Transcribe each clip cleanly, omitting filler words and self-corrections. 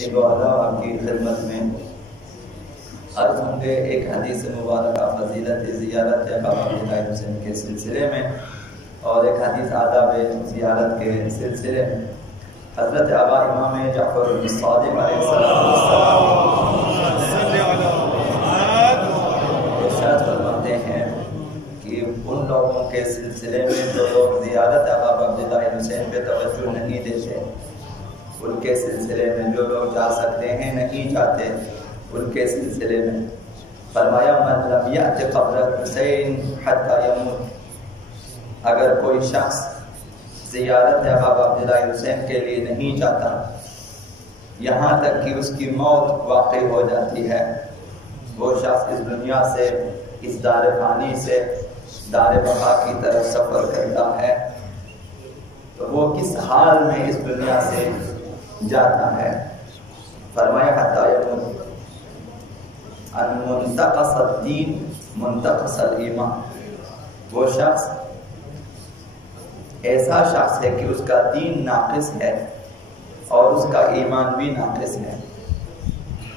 ایک اور آپ کی خدمت میں عرض ہوں گے ایک حدیث مبارکہ فضیلت زیارت بابا عبداللہ حسین کے سلسلے میں اور ایک حدیث آداب زیارت کے سلسلے میں حضرت آبا امام جعفر الصادق علیہ السلام ارشاد فرماتے ہیں کہ ان لوگوں کے سلسلے میں جو لوگ زیارت بابا عبداللہ حسین پہ توجہ نہیں دیتے، ان کے سلسلے میں جو لوگ جا سکتے ہیں نہیں جاتے، ان کے سلسلے میں فرمایا من لم یأت قبر حسین حتی یموت، اگر کوئی شخص زیارت بابا عبداللہ حسین کے لیے نہیں جاتا یہاں تک کہ اس کی موت واقع ہو جاتی ہے، وہ شخص اس دنیا سے، اس دار فانی سے دار بقا کی طرف سفر کرتا ہے، تو وہ کس حال میں اس دنیا سے جاتا ہے؟ فرمایا حتی یموت ان منتقص الدین منتقص الایمان، وہ شخص ایسا شخص ہے کہ اس کا دین ناقص ہے اور اس کا ایمان بھی ناقص ہے،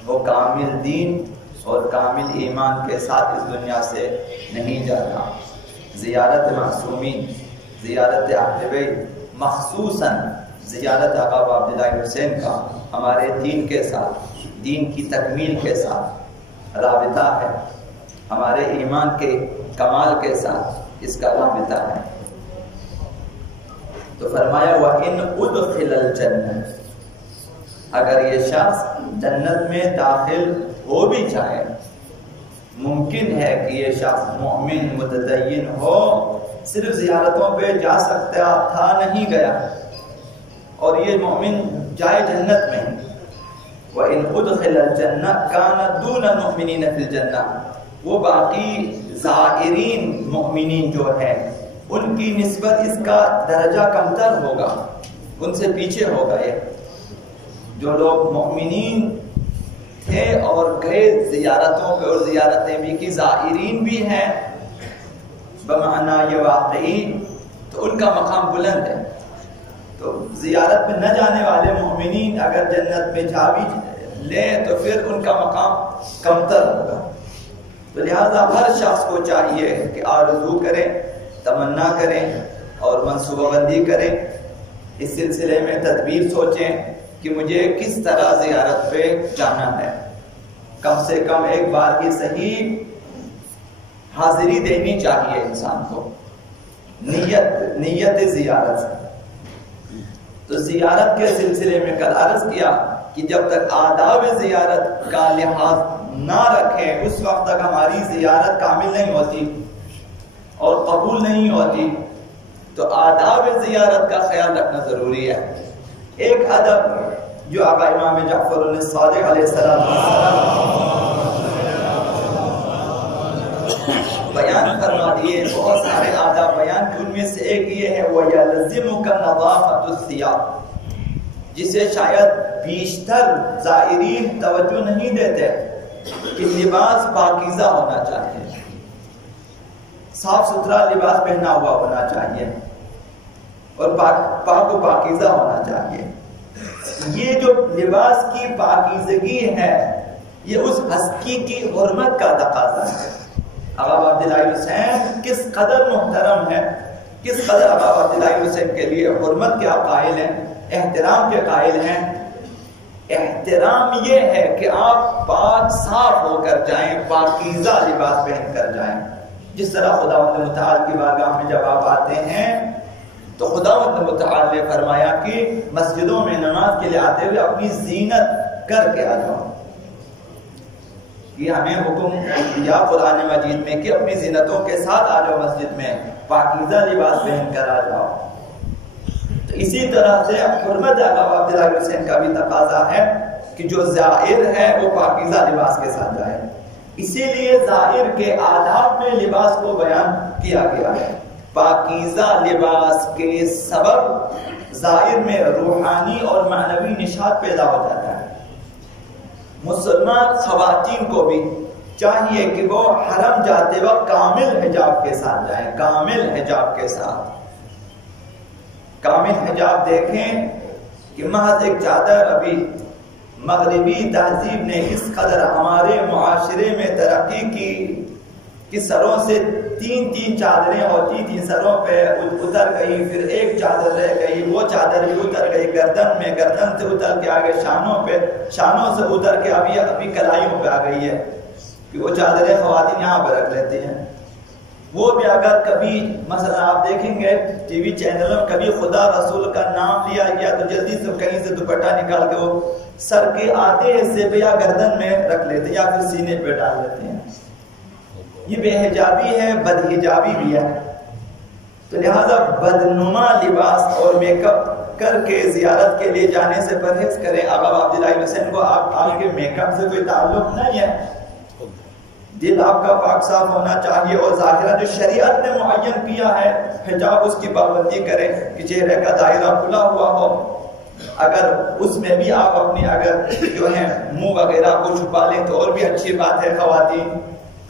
وہ کامل دین اور کامل ایمان کے ساتھ اس دنیا سے نہیں جاتا۔ زیارت معصومین، زیارت اہل بیت، مخصوصاً زیارت آقا عبداللہ حسین کا ہمارے دین کے ساتھ، دین کی تکمیل کے ساتھ رابطہ ہے، ہمارے ایمان کے کمال کے ساتھ اس کا رابطہ ہے۔ تو فرمایا وَإِنْ أُدْخِلَ الْجَنَّةِ، اگر یہ شخص جنت میں داخل ہو بھی جائے، ممکن ہے کہ یہ شخص مومن متدین ہو، صرف زیارتوں پہ جا سکتا تھا نہیں گیا، اور یہ مومن جائے جنت میں۔ وَإِنْ أُدْخِلَ الْجَنَّةِ كَانَ دُونَ الْمُؤْمِنِينَ فِي الْجَنَّةِ، وہ باقی زائرین مومنین جو ہیں ان کی نسبت اس کا درجہ کمتر ہوگا، ان سے پیچھے ہوگا۔ یہ جو لوگ مومنین تھے اور گئے زیارتوں پہ اور زیارتیں بھی کی، زائرین بھی ہیں بمعنی یہ واقعی، تو ان کا مقام بلند ہے۔ تو زیارت میں نہ جانے والے مومنین اگر جنت میں جا بھی لیں تو پھر ان کا مقام کمتر ہوگا۔ تو لہذا ہر شخص کو چاہیے کہ آرزو کریں، تمنا کریں اور منصوبہ بندی کریں، اس سلسلے میں تدبیر سوچیں کہ مجھے کس طرح زیارت پہ جانا ہے۔ کم سے کم ایک بار کی صحیح حاضری دینی چاہیے انسان کو، نیت زیارت سے۔ تو زیارت کے سلسلے میں کل عرض کیا کہ جب تک آداب زیارت کا لحاظ نہ رکھیں اس وقت تک ہماری زیارت کامل نہیں ہوتی اور قبول نہیں ہوتی۔ تو آداب زیارت کا خیال رکھنا ضروری ہے۔ ایک ادب جو آقا امام جعفر الصادق علیہ السلام بیان فرما دیے، بہت سارے آداب بیان کی، ان میں سے ایک یہ ہے وَيَلْزِمُكَ نَظَافَةُ الثِّيَابِ، جسے شاید بیشتر زائرین توجہ نہیں دیتے کہ لباس پاکیزہ ہونا چاہیے، صاف ستھرا لباس پہنا ہوا ہونا چاہیے اور پاک و پاکیزہ ہونا چاہیے۔ یہ جو لباس کی پاکیزگی ہے یہ اس ہستی کی حرمت کا تقاضا ہے۔ آقا عبداللہ حسین کس قدر محترم ہے، کس قدر آقا عبداللہ حسین کے لیے حرمت کے قائل ہیں، احترام کے قائل ہیں۔ احترام یہ ہے کہ آپ پاک صاف ہو کر جائیں، پاکیزہ لباس پہن کر جائیں۔ جس طرح خداوند متعال کی بارگاہ میں جب آپ آتے ہیں تو خداوند متعال نے فرمایا کہ مسجدوں میں نماز کے لیے آتے ہوئے اپنی زینت کر کے آ جاؤ۔ یہ ہمیں حکم دیا قرآن مجید میں کہ اپنی زینتوں کے ساتھ آ جاؤ مسجد میں، پاکیزہ لباس پہن کر آ جاؤ۔ تو اسی طرح سے حرمت آقا عبداللہ حسین کا بھی تقاضا ہے کہ جو زائر ہے وہ پاکیزہ لباس کے ساتھ جائے۔ اسی لیے زائر کے آداب میں لباس کو بیان کیا گیا ہے۔ پاکیزہ لباس کے سبب زائر میں روحانی اور معنوی نشاط پیدا ہو جاتا ہے۔ مسلمان خواتین کو بھی چاہیے کہ وہ حرم جاتے وقت کامل حجاب کے ساتھ جائیں، کامل حجاب کے ساتھ۔ کامل حجاب دیکھیں کہ محض ایک چادر ابھی مغربی تہذیب نے اس قدر ہمارے معاشرے میں ترقی کی کہ سروں سے تین چادریں ہوتی تھیں، سروں پہ اتر گئی، پھر ایک چادر رہ گئی، وہ چادر بھی اتر گئی گردن میں، گردن سے اتر کے آگے شانوں پہ، شانوں سے اتر کے ابھی کلائیوں پہ آ گئی ہے کہ وہ چادریں خواتین یہاں پہ رکھ لیتی ہیں۔ وہ بھی اگر کبھی مثلا آپ دیکھیں گے ٹی وی چینلوں میں کبھی خدا رسول کا نام لیا گیا تو جلدی سے کہیں سے دوپٹہ نکال کے وہ سر کے آدھے حصے پہ یا گردن میں رکھ لیتے ہیں یا پھر سینے پہ ڈال لیتے ہیں۔ یہ بے حجابی ہے، بد حجابی بھی ہے۔ تو لہذا بدنما لباس اور میک اپ کر کے زیارت کے لیے جانے سے پرہیز کریں۔ آقا عبداللہ ابن حسین کو آپ کے میک اپ سے کوئی تعلق نہیں ہے، دل آپ کا پاک صاف ہونا چاہیے، اور ظاہرہ جو شریعت نے معین کیا ہے حجاب اس کی پابندی کریں کہ چہرے کا دائرہ کھلا ہوا ہو، اگر اس میں بھی آپ اپنی اگر جو ہے منہ وغیرہ کو چھپا لیں تو اور بھی اچھی بات ہے خواتین،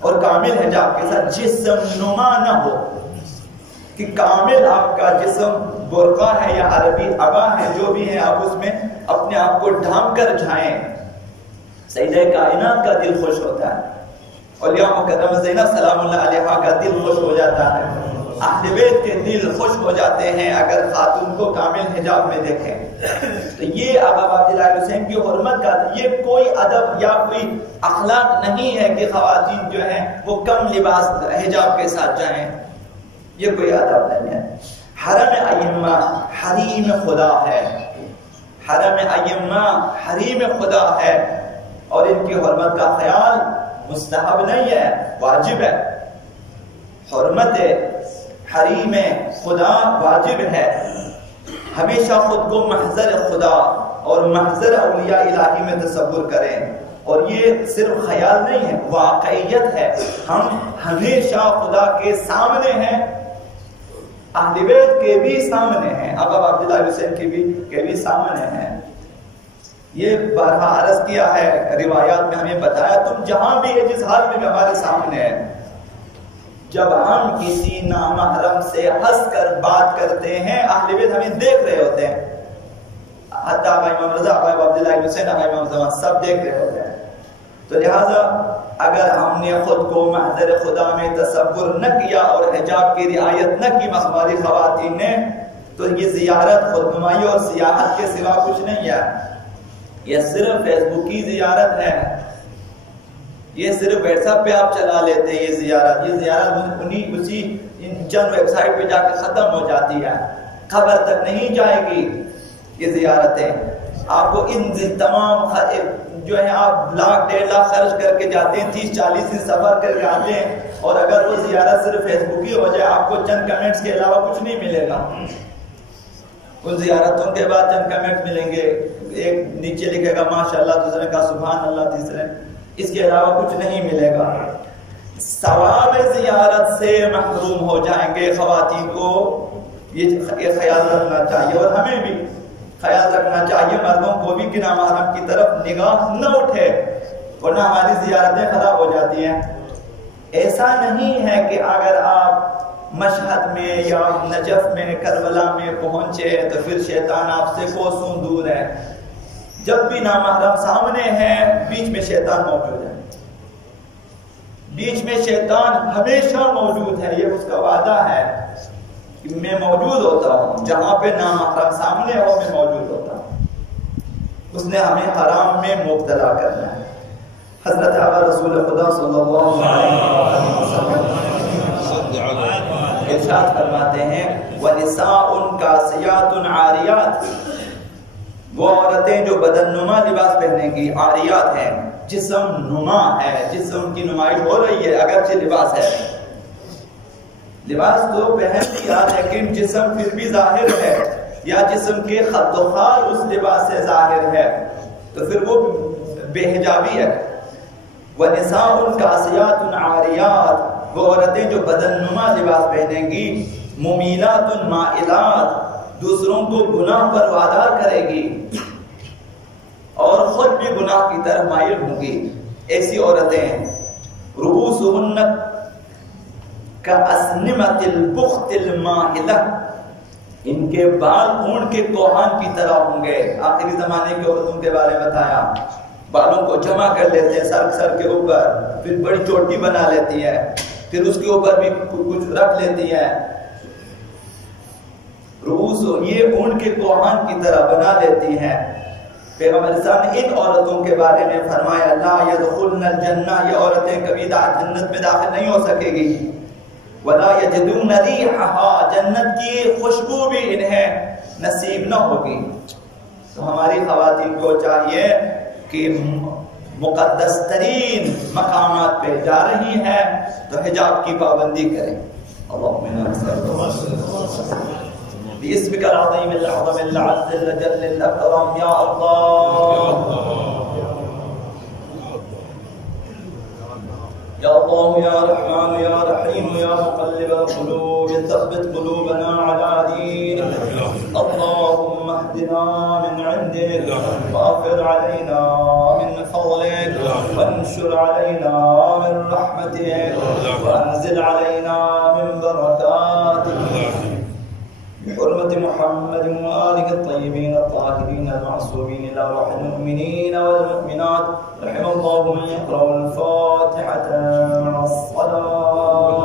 اور کامل حجاب کے ساتھ جسم نما نہ ہو کہ کامل آپ کا جسم برقع ہے یا عربی عبا ہے جو بھی ہے آپ اس میں اپنے آپ کو ڈھانپ کر جائیں۔ سیدہ کائنات کا دل خوش ہوتا ہے، اولیاء مکرمہ زینب سلام اللہ علیہا کا دل خوش ہو جاتا ہے، اہل بیت کے دل خوش ہو جاتے ہیں اگر خاتون کو کامل حجاب میں دیکھیں۔ تو یہ آقا عبداللہ حسین کی حرمت کا یہ کوئی ادب یا کوئی اخلاق نہیں ہے کہ خواتین جو ہیں وہ کم لباس حجاب کے ساتھ جائیں، یہ کوئی ادب نہیں ہے۔ حرم ائمہ حریم خدا ہے، حرم ائمہ حریم خدا ہے، اور ان کی حرمت کا خیال مستحب نہیں ہے، واجب ہے۔ حرمت حریم خدا واجب ہے۔ ہمیشہ خود کو محضر خدا اور محضر اولیاء الہی میں تصور کریں، اور یہ صرف خیال نہیں ہے، واقعیت ہے۔ ہم ہمیشہ خدا کے سامنے ہیں، اہل بیت کے بھی سامنے ہیں، آقا عبداللہ حسین کے بھی سامنے ہیں۔ یہ بارہا عرض کیا ہے، روایات میں ہمیں بتایا تم جہاں بھی ہے جس حال میں بھی ہمارے سامنے ہے۔ جب ہم کسی نامحرم سے ہنس کر بات کرتے ہیں اہل بیت ہمیں دیکھ رہے ہوتے ہیں، حتیٰ امام رضا، عبداللہ حسین، امام زمان سب دیکھ رہے ہوتے ہیں۔ تو لہٰذا اگر ہم نے خود کو محضر خدا میں تصور نہ کیا اور حجاب کی رعایت نہ کی ہماری خواتین نے، تو یہ زیارت خودنمائی اور سیاحت کے سوا کچھ نہیں ہے، یہ صرف فیس بک کی زیارت ہے، یہ صرف واٹس ایپ پہ آپ چلا لیتے ہیں۔ یہ زیارت اسی چند ویب سائٹ پہ جا کے ختم ہو جاتی ہے، قبر تک نہیں جائے گی یہ زیارتیں۔ آپ کو ان تمام جو ہے آپ لاکھ 1.5 لاکھ خرچ کر کے جاتے ہیں، 30-40 دن سفر کر کے آتے ہیں، اور اگر وہ زیارت صرف فیس بک ہی ہو جائے آپ کو چند کمنٹس کے علاوہ کچھ نہیں ملے گا۔ ان زیارتوں کے بعد چند کمنٹ ملیں گے، ایک نیچے لکھے گا ماشاءاللہ، دوسرے کا سبحان اللہ، تیسرے، اس کے علاوہ کچھ نہیں ملے گا۔ ثواب زیارت سے محروم ہو جائیں گے خواتین کو، یہ خیال رکھنا چاہیے، اور ہمیں بھی خیال رکھنا چاہیے، مردوں کو بھی کہ نامحرم کی طرف نگاہ نہ اٹھے ورنہ ہماری زیارتیں خراب ہو جاتی ہیں۔ ایسا نہیں ہے کہ اگر آپ مشہد میں یا نجف میں کربلا میں پہنچے تو پھر شیطان آپ سے کوسوں دور ہے۔ جب بھی نامحرم سامنے ہے بیچ میں شیطان موجود ہے، بیچ میں شیطان ہمیشہ موجود ہے، یہ اس کا وعدہ ہے کہ میں موجود ہوتا ہوں، جہاں پہ نامحرم سامنے ہو میں موجود ہوتا ہوں۔ اس نے ہمیں حرام میں مبتلا کرنا ہے۔ حضرت اعلیٰ رسول خدا صلی اللہ علیہ وسلم ارشاد فرماتے ہیں وَنِسَاءٌ كَاسِيَاتٌ عَارِيَاتٌ، وہ عورتیں جو بدن نما لباس پہنیں گی، عاریات ہیں، جسم نما ہے، جسم کی نمائش ہو رہی ہے، اگرچہ لباس ہے، لباس تو پہن لیا لیکن جسم پھر بھی ظاہر ہے، یا جسم کے خط و خال اس لباس سے ظاہر ہے، تو پھر وہ بے حجابی ہے۔ وَنِسَاءٌ كَاسِيَاتٌ عَارِيَاتٌ، وہ عورتیں جو بدن نما لباس پہنیں گی، مُمِيلَاتٌ مَائِلَاتٌ، دوسروں کو گناہ پر وادار کرے گی اور خود بھی گناہ کی طرف مائل ہوں گی، ایسی عورتیں رؤوسهن كأسنمة البخت المائلة، ان کے بال اونٹ کے کوہان کی طرح ہوں گے. آخری زمانے کی عورتوں کے بارے میں بتایا. بالوں کو جمع کر لیتے ہیں سر کے اوپر، پھر بڑی چوٹی بنا لیتی ہے، پھر اس کے اوپر بھی کچھ رکھ لیتی ہے. روس یہ اونٹ کے کوہان کی طرح بنا لیتی ہیں. پیغمبر صاحب نے ان عورتوں کے بارے میں فرمایا لا يدخلن الجنہ، یہ عورتیں کبھی جنت میں داخل نہیں ہو سکے گی. ولا يجدون ريحها، جنت کی خوشبو بھی انہیں نصیب نہ ہوگی. تو ہماری خواتین کو چاہیے کہ مقدس ترین مقامات پہ جا رہی ہیں تو حجاب کی پابندی کریں. اللهم باسمك العظيم الأعظم الأعز الجل الأكرم يا الله يا الله يا رحمن يا رحيم يا مقلب القلوب ثبت قلوبنا على دينك. اللهم اهدنا من عندك واغفر علينا من فضلك وانشر علينا من رحمتك وانزل علينا من بركاتك بحرمة محمد وآله الطيبين الطاهرين المعصومين إلى روح المؤمنين والمؤمنات. رحم الله من يقرأ الفاتحة مع الصلاة.